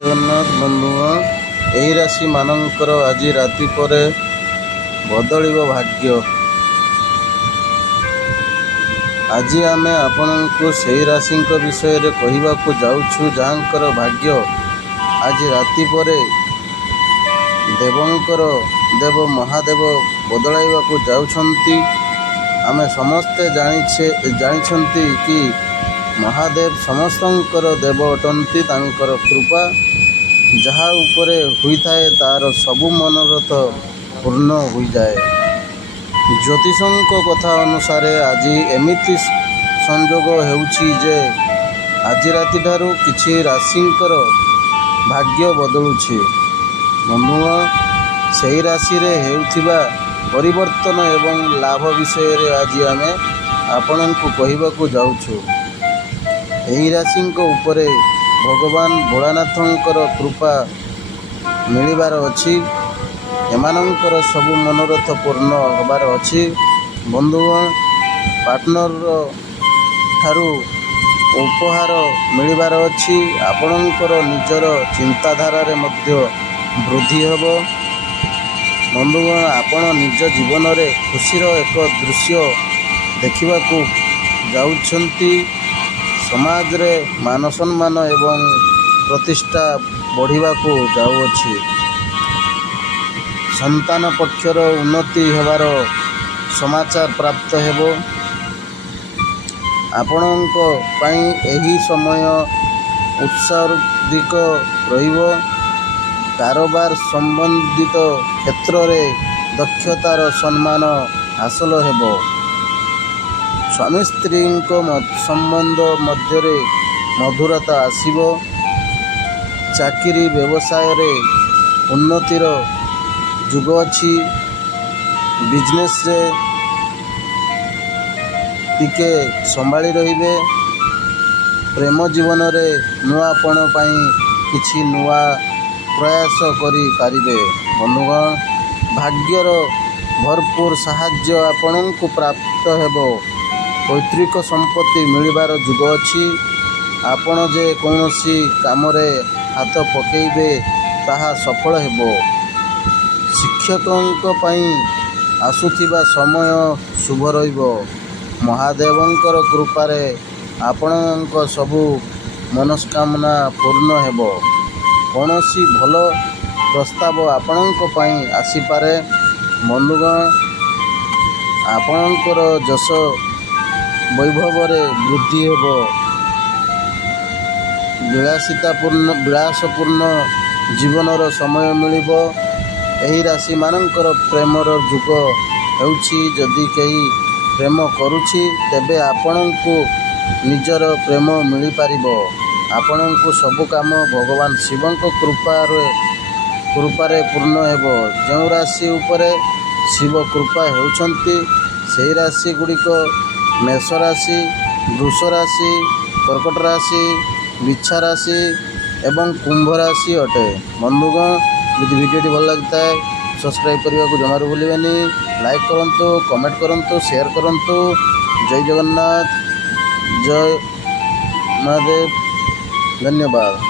ଜଗନ୍ନାଥ ବନ୍ଧୁଗଣ, ଏହି ରାଶି ମାନଙ୍କର ଆଜି ରାତି ପରେ ବଦଳିବ ଭାଗ୍ୟ। ଆଜି ଆମେ ଆପଣଙ୍କୁ ସେହି ରାଶିଙ୍କ ବିଷୟରେ କହିବାକୁ ଯାଉଛୁ ଯାହାଙ୍କର ଭାଗ୍ୟ ଆଜି ରାତି ପରେ ଦେବଙ୍କର ଦେବ ମହାଦେବ ବଦଳାଇବାକୁ ଯାଉଛନ୍ତି। ଆମେ ସମସ୍ତେ ଜାଣିଛନ୍ତି କି ମହାଦେବ ସମସ୍ତଙ୍କର ଦେବ ଅଟନ୍ତି। ତାଙ୍କର କୃପା ଯାହା ଉପରେ ହୋଇଥାଏ ତାର ସବୁ ମନୋରଥ ପୂର୍ଣ୍ଣ ହୋଇଯାଏ। ଜ୍ୟୋତିଷଙ୍କ କଥା ଅନୁସାରେ ଆଜି ଏମିତି ସଂଯୋଗ ହେଉଛି ଯେ ଆଜି ରାତିଠାରୁ କିଛି ରାଶିଙ୍କର ଭାଗ୍ୟ ବଦଳୁଛି। ବନ୍ଧୁଗଣ, ସେହି ରାଶିରେ ହେଉଥିବା ପରିବର୍ତ୍ତନ ଏବଂ ଲାଭ ବିଷୟରେ ଆଜି ଆମେ ଆପଣଙ୍କୁ କହିବାକୁ ଯାଉଛୁ। ଏହି ରାଶିଙ୍କ ଉପରେ ଭଗବାନ ଭୋଳାନାଥଙ୍କର କୃପା ମିଳିବାର ଅଛି। ଏମାନଙ୍କର ସବୁ ମନୋରଥ ପୂର୍ଣ୍ଣ ହେବାର ଅଛି। ବନ୍ଧୁଗଣ, ପାର୍ଟନର ଠାରୁ ଉପହାର ମିଳିବାର ଅଛି। ଆପଣଙ୍କର ନିଜର ଚିନ୍ତାଧାରାରେ ମଧ୍ୟ ବୃଦ୍ଧି ହେବ। ବନ୍ଧୁଗଣ, ଆପଣ ନିଜ ଜୀବନରେ ଖୁସିର ଏକ ଦୃଶ୍ୟ ଦେଖିବାକୁ ଯାଉଛନ୍ତି। ସମାଜରେ ମାନସମ୍ମାନ ଏବଂ ପ୍ରତିଷ୍ଠା ବଢ଼ିବାକୁ ଯାଉଅଛି। ସନ୍ତାନ ପକ୍ଷର ଉନ୍ନତି ହେବାର ସମାଚାର ପ୍ରାପ୍ତ ହେବ। ଆପଣଙ୍କ ପାଇଁ ଏହି ସମୟ ଉତ୍ସର୍ଗୀକ ରହିବ। କାରବାର ସମ୍ବନ୍ଧିତ କ୍ଷେତ୍ରରେ ଦକ୍ଷତାର ସମ୍ମାନ ହାସଲ ହେବ। ସ୍ୱାମୀ ସ୍ତ୍ରୀଙ୍କ ସମ୍ବନ୍ଧ ମଧ୍ୟରେ ମଧୁରତା ଆସିବ। ଚାକିରି ବ୍ୟବସାୟରେ ଉନ୍ନତିର ଯୋଗ ଅଛି। ବିଜନେସରେ ଟିକେ ସମ୍ଭାଳି ରହିବେ। ପ୍ରେମ ଜୀବନରେ ନୂଆପଣ ପାଇଁ କିଛି ନୂଆ ପ୍ରୟାସ କରିପାରିବେ। ବନ୍ଧୁଗଣ, ଭାଗ୍ୟର ଭରପୁର ସାହାଯ୍ୟ ଆପଣଙ୍କୁ ପ୍ରାପ୍ତ ହେବ। ପୈତୃକ ସମ୍ପତ୍ତି ମିଳିବାର ଯୋଗ ଅଛି। ଆପଣ ଯେ କୌଣସି କାମରେ ହାତ ପକାଇବେ ତାହା ସଫଳ ହେବ। ଶିକ୍ଷକଙ୍କ ପାଇଁ ଆସୁଥିବା ସମୟ ଶୁଭ ରହିବ। ମହାଦେବଙ୍କର କୃପାରେ ଆପଣଙ୍କ ସବୁ ମନସ୍କାମନା ପୂର୍ଣ୍ଣ ହେବ। କୌଣସି ଭଲ ପ୍ରସ୍ତାବ ଆପଣଙ୍କ ପାଇଁ ଆସିପାରେ। ବନ୍ଧୁଗଣ, ଆପଣଙ୍କର ଯଶ ବୈଭବରେ ବୃଦ୍ଧି ହେବ। ବିଳାସପୂର୍ଣ୍ଣ ଜୀବନର ସମୟ ମିଳିବ। ଏହି ରାଶିମାନଙ୍କର ପ୍ରେମର ଯୁଗ ହେଉଛି। ଯଦି କେହି ପ୍ରେମ କରୁଛି ତେବେ ଆପଣଙ୍କୁ ନିଜର ପ୍ରେମ ମିଳିପାରିବ। ଆପଣଙ୍କ ସବୁ କାମ ଭଗବାନ ଶିବଙ୍କ କୃପାରେ ପୂର୍ଣ୍ଣ ହେବ। ଯେଉଁ ରାଶି ଉପରେ ଶିବ କୃପା ହେଉଛନ୍ତି ସେହି ରାଶିଗୁଡ଼ିକ ମେଷ ରାଶି, ବୃଷ ରାଶି, କର୍କଟ ରାଶି, ବିଛା ରାଶି ଏବଂ କୁମ୍ଭ ରାଶି ଅଟେ। ବନ୍ଧୁଗଣ, ଯଦି ଭିଡ଼ିଓଟି ଭଲ ଲାଗିଥାଏ ସବସ୍କ୍ରାଇବ୍ କରିବାକୁ ଜମାରୁ ଭୁଲିବେନି। ଲାଇକ୍ କରନ୍ତୁ, କମେଣ୍ଟ କରନ୍ତୁ, ସେୟାର କରନ୍ତୁ। ଜୟ ଜଗନ୍ନାଥ, ଜୟ ମହାଦେବ। ଧନ୍ୟବାଦ।